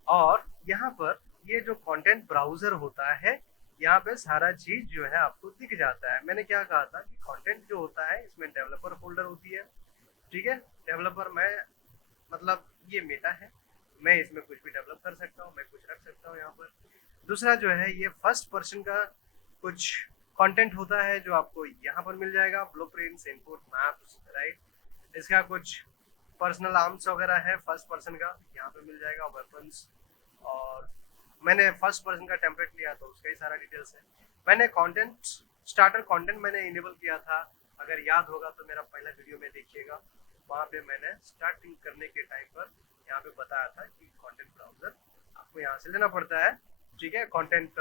और यहाँ पर ये जो कंटेंट ब्राउजर होता है, यहाँ पे सारा चीज जो है आपको दिख जाता है। मैंने क्या कहा था कि कंटेंट जो होता है इसमें डेवलपर फोल्डर होती है। ठीक है, डेवलपर में मतलब ये मेटा है, मैं इसमें कुछ भी डेवलप कर सकता हूँ, मैं कुछ रख सकता हूँ यहाँ पर। दूसरा जो है ये फर्स्ट पर्सन का कुछ कंटेंट होता है जो आपको यहाँ पर मिल जाएगा, ब्लूप्रिंट्स, इनपुट, मैप्स, राइट। इसका कुछ पर्सनल आर्म्स वगैरह है फर्स्ट पर्सन का, यहाँ पे मिल जाएगा, वेपन्स। और मैंने फर्स्ट पर्सन का टेम्पलेट लिया तो उसका ही सारा डिटेल्स है। मैंने कंटेंट स्टार्टर कंटेंट मैंने इनेबल किया था, अगर याद होगा तो मेरा पहला वीडियो में देखिएगा, वहाँ पे मैंने स्टार्टिंग करने के टाइम पर यहाँ पे बताया था कि कंटेंट ब्राउजर आपको यहाँ से लेना पड़ता है। ठीक है, कंटेंट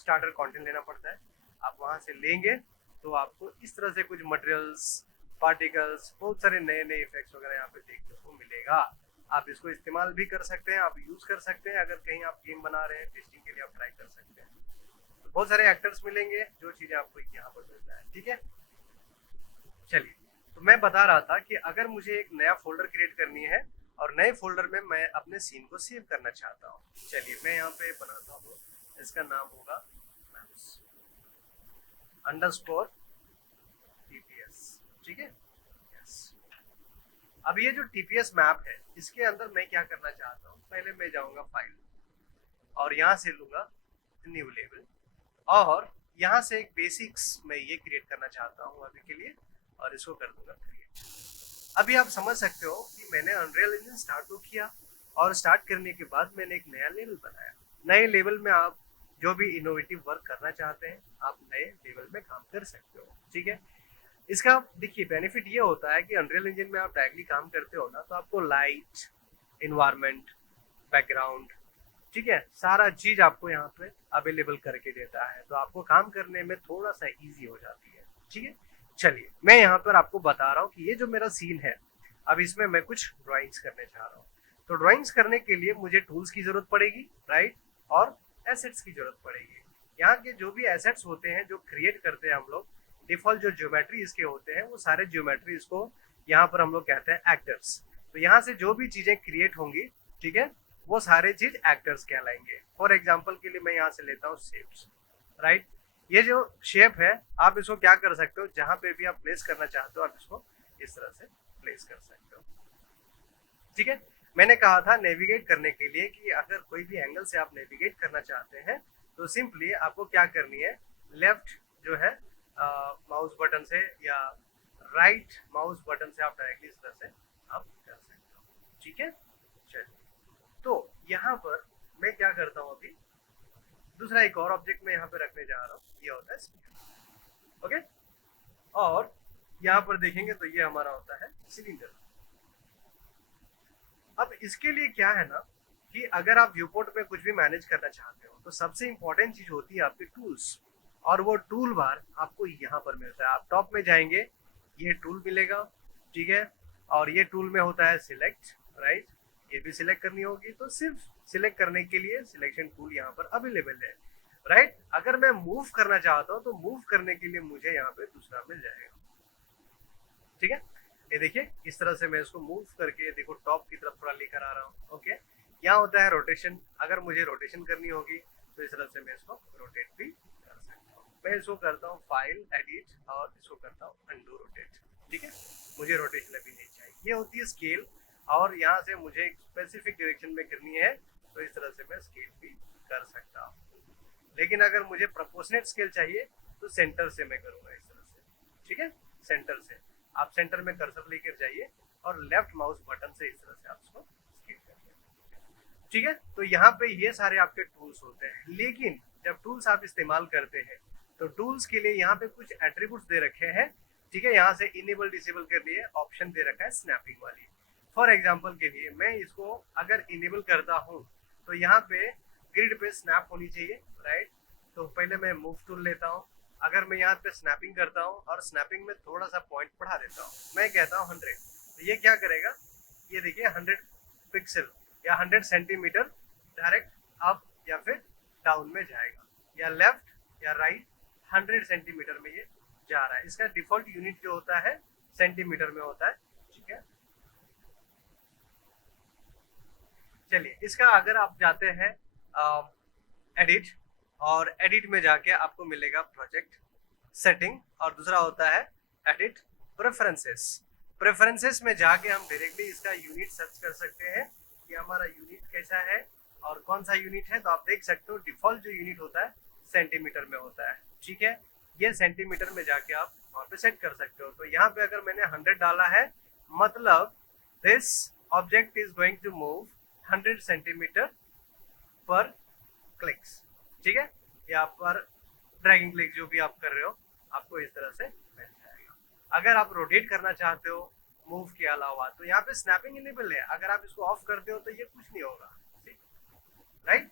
स्टार्टर कंटेंट लेना पड़ता है, आप वहाँ से लेंगे तो आपको इस तरह से कुछ मटेरियल्स, पार्टिकल्स, बहुत सारे नए नए इफेक्ट्स वगैरह यहाँ पे देखने को मिलेगा। आप इसको इस्तेमाल भी कर सकते हैं, आप यूज कर सकते हैं, अगर कहीं आप गेम बना रहे हैं टेस्टिंग के लिए आप ट्राई कर सकते हैं। तो बहुत सारे एक्टर्स मिलेंगे, जो चीजें आपको यहाँ पर मिलता है। ठीक है, चलिए, तो मैं बता रहा था कि अगर मुझे एक नया फोल्डर क्रिएट करनी है और नए फोल्डर में मैं अपने सीन को सेव करना चाहता हूँ। चलिए मैं यहाँ पे बनाता हूँ, इसका नाम होगा मैप्स। अंडरस्कोर TPS, ठीक है। यस। अब ये जो TPS मैप है इसके अंदर मैं क्या करना चाहता हूँ, पहले मैं जाऊंगा फाइल और यहाँ से लूंगा न्यू लेवल और यहाँ से एक बेसिक्स मैं ये क्रिएट करना चाहता हूँ अभी के लिए और इसको कर दूंगा क्रिएट। अभी आप समझ सकते हो कि मैंने अनरियल इंजन स्टार्ट तो किया और स्टार्ट करने के बाद मैंने एक नया लेवल बनाया। नए लेवल में आप जो भी इनोवेटिव वर्क करना चाहते हैं आप नए लेवल में काम कर सकते हो, ठीक है। इसका देखिए बेनिफिट ये होता है कि अनरियल इंजन में आप डायरेक्टली काम करते हो ना तो आपको लाइट, इन्वायरमेंट, बैकग्राउंड, ठीक है, सारा चीज आपको यहाँ पे अवेलेबल करके देता है, तो आपको काम करने में थोड़ा सा इजी हो जाती है, ठीक है। चलिए मैं यहाँ पर आपको बता रहा हूँ कि ये जो मेरा सीन है अब इसमें मैं कुछ ड्राइंग्स करने जा रहा हूँ। तो ड्राइंग्स करने के लिए मुझे टूल्स की जरूरत पड़ेगी, राइट, और एसेट्स की जरूरत पड़ेगी। यहाँ के जो भी एसेट्स होते हैं जो क्रिएट करते हैं हम लोग, डिफॉल्ट जो ज्योमेट्री इसके होते हैं वो सारे ज्योमेट्री इसको यहाँ पर हम लोग कहते हैं एक्टर्स। तो यहाँ से जो भी चीजें क्रिएट होंगी, ठीक है, वो सारे चीज एक्टर्स कहलाएंगे। फॉर एग्जाम्पल के लिए मैं यहाँ से लेता हूँ शेप्स, राइट। ये जो शेप है आप इसको क्या कर सकते हो, जहां पे भी आप प्लेस करना चाहते हो आप इसको इस तरह से प्लेस कर सकते हो, ठीक है। मैंने कहा था नेविगेट करने के लिए कि अगर कोई भी एंगल से आप नेविगेट करना चाहते हैं तो सिंपली आपको क्या करनी है, लेफ्ट जो है माउस बटन से या राइट माउस बटन से आप डायरेक्टली इस तरह से आप कर सकते हो, ठीक है। चलिए तो यहाँ पर मैं क्या करता हूँ, अभी दूसरा एक और ऑब्जेक्ट मैं यहाँ पे रखने जा रहा हूँ, ये होता है स्फीयर, ओके। और यहाँ पर देखेंगे तो ये हमारा होता है सिलेंडर। अब इसके लिए क्या है ना कि अगर आप व्यू पोर्ट में कुछ भी मैनेज करना चाहते हो तो सबसे इंपॉर्टेंट चीज होती है आपके टूल्स, और वो टूल बार आपको यहाँ पर मिलता है। आप टॉप में जाएंगे ये टूल मिलेगा, ठीक है, और ये टूल में होता है सिलेक्ट, राइट, ये भी सिलेक्ट करनी होगी तो सिर्फ सिलेक्ट करने के लिए सिलेक्शन टूल यहाँ पर अवेलेबल है, राइट। अगर मैं मूव करना चाहता हूँ तो मूव करने के लिए मुझे यहाँ पे दूसरा मिल जाएगा, ठीक है। ये देखिए इस तरह से मैं इसको मूव करके देखो टॉप की तरफ थोड़ा लेकर आ रहा हूँ, ओके। यहाँ होता है रोटेशन, अगर मुझे रोटेशन करनी होगी तो इस तरह से मैं इसको रोटेट भी कर सकता हूँ। मैं इसको करता हूँ फाइल, एडिट, और इसको करता हूँ अंडू रोटेट, ठीक है। मुझे रोटेशन अभी नहीं चाहिए। ये होती है स्केल, और यहाँ से मुझे एक स्पेसिफिक डायरेक्शन में करनी है तो इस तरह से मैं स्केल भी कर सकता हूँ। लेकिन अगर मुझे प्रोपोर्शनेट स्केल चाहिए तो सेंटर से मैं करूँगा इस तरह से, ठीक है। सेंटर से आप सेंटर में कर्सर लेकर जाइए और लेफ्ट माउस बटन से इस तरह से आप इसको स्केल करिए, ठीक है। तो यहाँ पे ये सारे आपके टूल्स होते हैं, लेकिन जब टूल्स आप इस्तेमाल करते हैं तो टूल्स के लिए यहाँ पे कुछ एट्रीब्यूट्स दे रखे हैं, ठीक है। यहाँ से इनेबल डिसेबल के लिए ऑप्शन दे रखा है स्नैपिंग वाली। फॉर एग्जाम्पल के लिए मैं इसको अगर इनेबल करता हूँ तो यहाँ पे ग्रिड पे स्नैप होनी चाहिए, राइट। तो पहले मैं मूव टूल लेता हूँ, अगर मैं यहाँ पे स्नैपिंग करता हूँ और स्नैपिंग में थोड़ा सा पॉइंट बढ़ा देता हूँ, मैं कहता हूँ 100, तो ये क्या करेगा, ये देखिए 100 पिक्सल या 100 सेंटीमीटर डायरेक्ट अप या फिर डाउन में जाएगा, या लेफ्ट या राइट 100 सेंटीमीटर में ये जा रहा है। इसका डिफॉल्ट यूनिट जो होता है सेंटीमीटर में होता है, ठीक है। चलिए इसका अगर आप जाते हैं एडिट, और एडिट में जाके आपको मिलेगा प्रोजेक्ट सेटिंग, और दूसरा होता है एडिट प्रेफरेंसेस। प्रेफरेंसेस में जाके हम डायरेक्टली इसका यूनिट सर्च कर सकते हैं कि हमारा यूनिट कैसा है और कौन सा यूनिट है। तो आप देख सकते हो डिफॉल्ट जो यूनिट होता है सेंटीमीटर में होता है, ठीक है। ये सेंटीमीटर में जाके आप वहाँ पे सेट कर सकते हो। तो यहाँ पे अगर मैंने 100 डाला है, मतलब this object is going to move 100 centimetre per clicks, ठीक है। यहाँ पर ड्रैगिंग क्लिक जो भी आप कर रहे हो आपको इस तरह से मिल जाएगा। अगर आप रोटेट करना चाहते हो मूव के अलावा तो यहाँ पे स्नैपिंग इनेबल है, अगर आप इसको ऑफ करते हो तो ये कुछ नहीं होगा, राइट।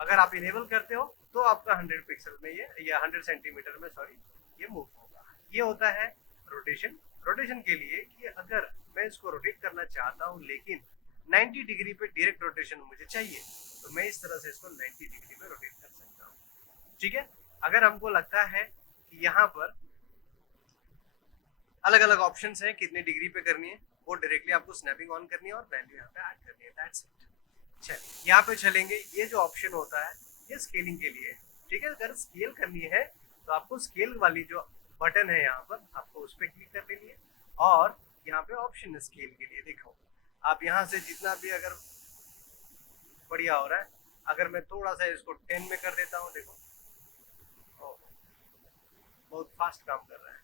अगर आप इनेबल करते हो तो आपका 100 पिक्सल में ये या 100 सेंटीमीटर में सॉरी ये मूव होगा। ये होता है रोटेशन। रोटेशन के लिए कि अगर मैं इसको रोटेट करना चाहता हूँ लेकिन 90 डिग्री पे डायरेक्ट रोटेशन मुझे चाहिए तो मैं इस तरह से इसको 90 डिग्री में रोटेट कर सकता हूँ, ठीक है। अगर हमको लगता है कि यहाँ पर अलग अलग ऑप्शंस हैं कितने डिग्री पे करनी है, वो डायरेक्टली आपको स्नैपिंग ऑन करनी है और वैल्यू यहाँ पे ऐड करनी है, दैट्स इट। चलिए यहाँ पे चलेंगे, ये जो ऑप्शन होता है ये स्केलिंग के लिए, ठीक है। अगर स्केल करनी है तो आपको स्केल वाली जो बटन है यहाँ पर आपको उस पर क्लिक कर लेनी है और यहाँ पे ऑप्शन स्केल के लिए देखो आप यहाँ से जितना भी अगर बढ़िया हो रहा है, अगर मैं थोड़ा सा इसको 10 में कर देता हूँ, देखो बहुत फास्ट काम कर रहा है,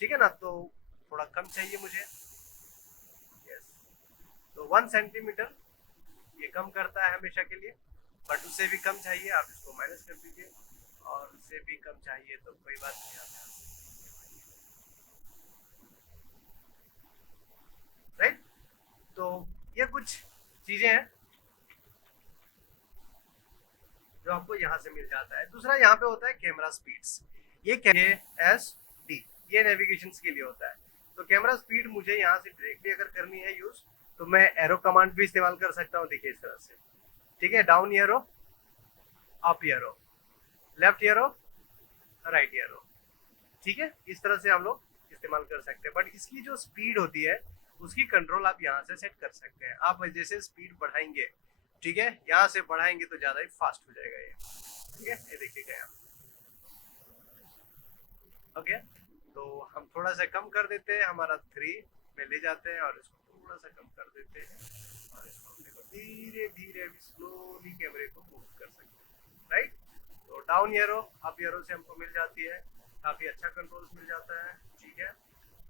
ठीक है ना। तो थोड़ा कम चाहिए मुझे, यस, तो 1 सेंटीमीटर ये कम करता है हमेशा के लिए, बट उससे भी कम चाहिए आप इसको माइनस कर दीजिए, और उससे भी कम चाहिए तो कोई बात नहीं, आप राइट। तो ये कुछ चीजें हैं जो आपको यहाँ से मिल जाता है। दूसरा यहाँ पे होता है कैमरा स्पीड्स, ये KSD, ये नेविगेशन के लिए होता है। तो कैमरा स्पीड मुझे यहाँ से डायरेक्टली अगर करनी है यूज, तो मैं एरो कमांड भी इस्तेमाल कर सकता हूँ, देखिए इस तरह से, ठीक है, down arrow, up arrow, left arrow, right arrow, ठीक है, इस तरह से हम लोग इस्तेमाल कर सकते हैं। बट इसकी जो स्पीड होती है उसकी कंट्रोल आप यहाँ से सेट कर सकते हैं। आप जैसे स्पीड बढ़ाएंगे, ठीक है, यहाँ से बढ़ाएंगे तो ज्यादा ही फास्ट हो जाएगा ये, ठीक है, ये देखिएगा यहाँ, ओके। तो हम थोड़ा सा कम कर देते हैं, हमारा 3 में ले जाते हैं और इसको थोड़ा सा कम कर देते हैं, और इसको देखो धीरे धीरे स्लोली कैमरे को मूव कर सकते हैं, राइट। तो डाउन एरो, अप एरो से हमको मिल जाती है, काफी अच्छा कंट्रोल मिल जाता है, ठीक है।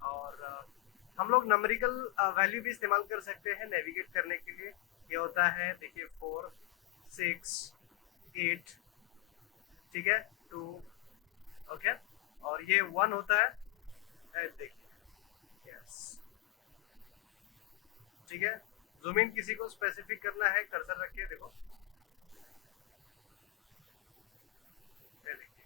और हम लोग नंबरिकल वैल्यू भी इस्तेमाल कर सकते हैं नेविगेट करने के लिए। ये होता है देखिए 4, 6, 8, ठीक है, 2, ओके, और ये 1 होता है, देखिए, यस, ठीक है। जूम इन किसी को स्पेसिफिक करना है, कर्सर रख के देखो, देखिए,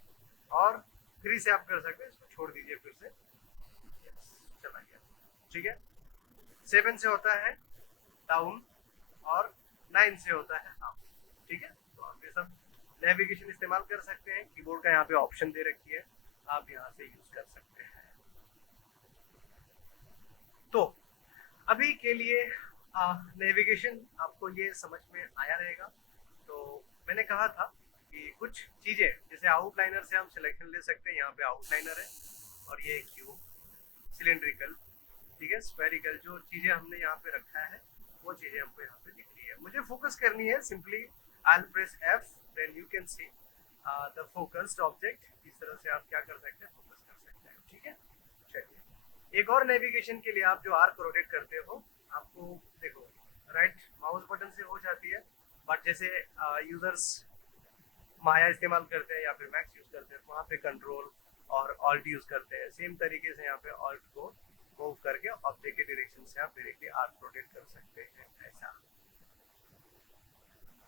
और 3 से आप कर सकते हैं, इसको छोड़ दीजिए फिर से, यस, चला गया, ठीक है। 7 से होता है डाउन और 9 से होता है अप, ठीक है। तो आप ये सब नेविगेशन इस्तेमाल कर सकते हैं, कीबोर्ड का यहाँ पे ऑप्शन दे रखी है, आप यहाँ से यूज कर सकते हैं। तो अभी के लिए नेविगेशन आपको ये समझ में आया रहेगा। तो मैंने कहा था कि कुछ चीजें जैसे आउटलाइनर से हम सिलेक्शन ले सकते हैं, यहाँ पे आउटलाइनर है, और ये क्यूब, सिलेंड्रिकल, ठीक है, स्फेरिकल, जो चीजें हमने यहाँ पे रखा है वो चीजें हमको यहाँ पे दिख रही है। मुझे फोकस करनी है, simply I will press F, then you can see the focused object. इस तरह से आप क्या कर सकते हैं, फोकस कर सकते हैं, ठीक है। चलिए, एक और नेविगेशन के लिए आप जो आर्क रोटेट करते हो, आपको देखो राइट माउस बटन से हो जाती है, बट जैसे यूजर्स माया इस्तेमाल करते हैं या फिर मैक्स यूज करते हैं, वहाँ पे कंट्रोल और ऑल्ट यूज करते हैं। सेम तरीके से यहाँ पे ऑल्ट को मूव करके ऑब्जेक्ट के डायरेक्शन से आप डायरेक्टली आर्क रोटेट कर सकते हैं, ऐसा,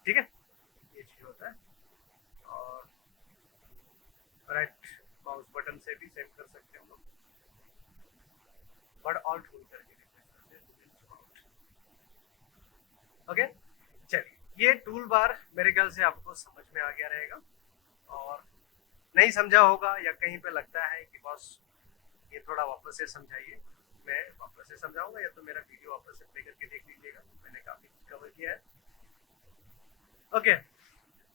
ठीक है, ये चीज होता है। और राइट माउस बटन से भी सेव कर सकते हैं हम लोग, बट ऑल्ट होल्ड करके, ओके। चलिए, ये टूल बार मेरे ख्याल से आपको समझ में आ गया रहेगा, और नहीं समझा होगा या कहीं पे लगता है कि बॉस ये थोड़ा वापस से समझाइए, मैं वापस से समझाऊंगा, या तो मेरा वीडियो वापस से प्ले करके देख लीजिएगा, मैंने काफी कवर किया है, ओके।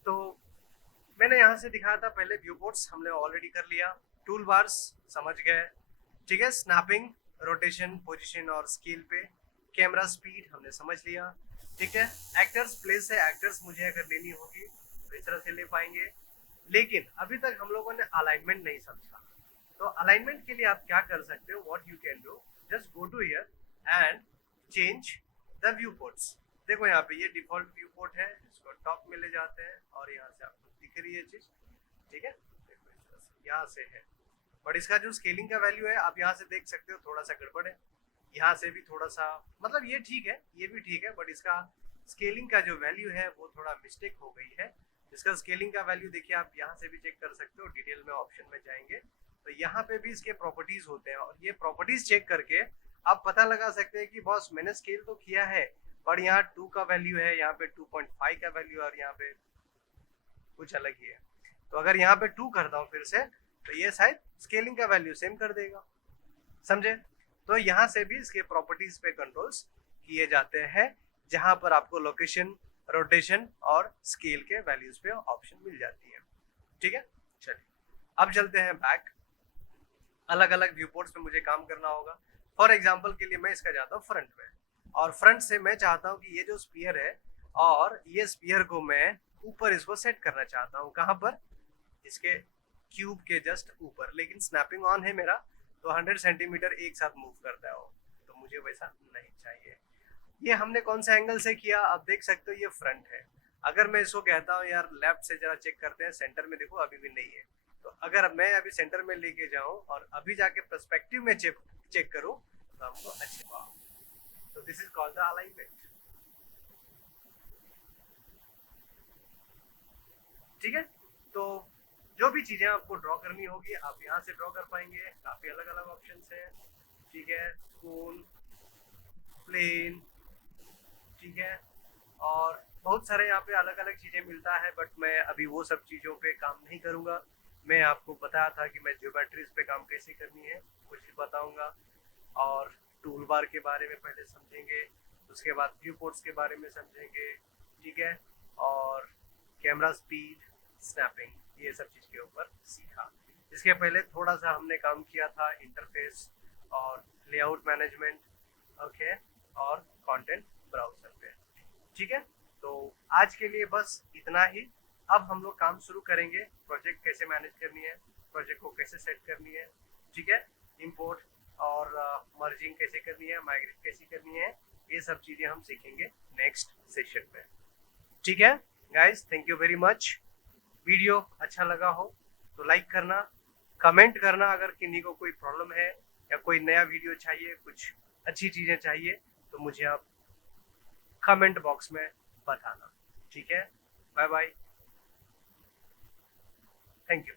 तो मैंने यहाँ से दिखाया था पहले, व्यू पोर्ट्स हमने ऑलरेडी कर लिया, टूल बार्स समझ गए, ठीक है, स्नैपिंग, रोटेशन, पोजीशन और स्केल पे, कैमरा स्पीड हमने समझ लिया, ठीक है। एक्टर्स प्लेस है, एक्टर्स मुझे अगर लेनी होगी तो इस तरह से ले पाएंगे, लेकिन अभी तक हम लोगों ने अलाइनमेंट नहीं समझा। तो अलाइनमेंट के लिए आप क्या कर सकते हो, what you can do, just go to here and change the viewports. देखो यहाँ पे ये डिफॉल्ट व्यू पोर्ट है, इसको टॉप में ले जाते हैं और यहाँ से आपको दिख रही है चीज, ठीक है, देखो इस तरह से यहाँ से है, बट इसका जो स्केलिंग का वैल्यू है आप यहाँ से देख सकते हो थोड़ा सा गड़बड़ है, यहाँ से भी थोड़ा सा, मतलब ये ठीक है, ये भी ठीक है, बट इसका स्केलिंग का जो वैल्यू है वो थोड़ा मिस्टेक हो गई है। इसका स्केलिंग का वैल्यू देखिए, आप यहाँ से भी चेक कर सकते हो, डिटेल में ऑप्शन में जाएंगे तो यहाँ पे भी इसके प्रॉपर्टीज होते हैं, और ये प्रॉपर्टीज चेक करके आप पता लगा सकते हैं कि बॉस मैंने स्केल तो किया है, पर यहाँ 2 का वैल्यू है, यहाँ पे 2.5 का वैल्यू है, और यहाँ पे कुछ अलग ही है। तो अगर यहाँ पे 2 करता हूँ फिर से, तो ये शायद स्केलिंग का वैल्यू सेम कर देगा, समझे। तो यहाँ से भी इसके प्रॉपर्टीज पे कंट्रोल्स किए जाते हैं, जहां पर आपको लोकेशन, रोटेशन और स्केल के वैल्यूज पे ऑप्शन मिल जाती है, ठीक है। चलिए, अब चलते हैं बैक। अलग अलग व्यू पोर्ट्स पे मुझे काम करना होगा। फॉर एग्जाम्पल के लिए मैं इसका जाता हूँ फ्रंट में, और फ्रंट से मैं चाहता हूँ कि ये जो स्पीयर है, और ये स्पीयर को मैं ऊपर इसको सेट करना चाहता हूँ। कहाँ पर? इसके क्यूब के जस्ट ऊपर। लेकिन स्नैपिंग ऑन है मेरा, तो 100 सेंटीमीटर एक साथ मूव करता है वो, तो मुझे वैसा नहीं चाहिए। ये हमने कौन सा एंगल से किया? आप देख सकते हो ये फ्रंट है। अगर मैं इसको कहता हूँ यार लेफ्ट से जरा चेक करते हैं, सेंटर में देखो अभी भी नहीं है। तो अगर मैं अभी सेंटर में लेके जाऊं और अभी जाके पर्सपेक्टिव में चेक करूं, तो हमको अच्छे वाह। तो this is called the alignment. ठीक है, तो जो भी चीजें आपको ड्रॉ करनी होगी आप यहाँ से ड्रॉ कर पाएंगे। काफी अलग अलग ऑप्शन हैं। ठीक है, कून, प्लेन, ठीक है, और बहुत सारे यहाँ पे अलग अलग चीजें मिलता है, बट मैं अभी वो सब चीजों पे काम नहीं करूंगा। मैं आपको बताया था कि मैं ज्योमेट्रीज पे काम कैसे करनी है कुछ बताऊंगा, और टूल बार के बारे में पहले समझेंगे, उसके बाद व्यू पोर्ट्स के बारे में समझेंगे। ठीक है, और कैमरा स्पीड, स्नैपिंग, ये सब चीज़ के ऊपर सीखा। इसके पहले थोड़ा सा हमने काम किया था इंटरफेस और लेआउट मैनेजमेंट, ओके, और कंटेंट ब्राउजर पे। ठीक है, तो आज के लिए बस इतना ही। अब हम लोग काम शुरू करेंगे, प्रोजेक्ट कैसे मैनेज करनी है, प्रोजेक्ट को कैसे सेट करनी है, ठीक है, इंपोर्ट और मर्जिंग कैसे करनी है, माइग्रेट कैसे करनी है, ये सब चीज़ें हम सीखेंगे नेक्स्ट सेशन में। ठीक है guys, thank you very much. Video अच्छा लगा हो तो लाइक करना, कमेंट करना अगर किन्हीं को कोई प्रॉब्लम है या कोई नया वीडियो चाहिए, कुछ अच्छी चीज़ें चाहिए, तो मुझे आप कमेंट बॉक्स में बताना। ठीक है, बाय बाय, थैंक यू।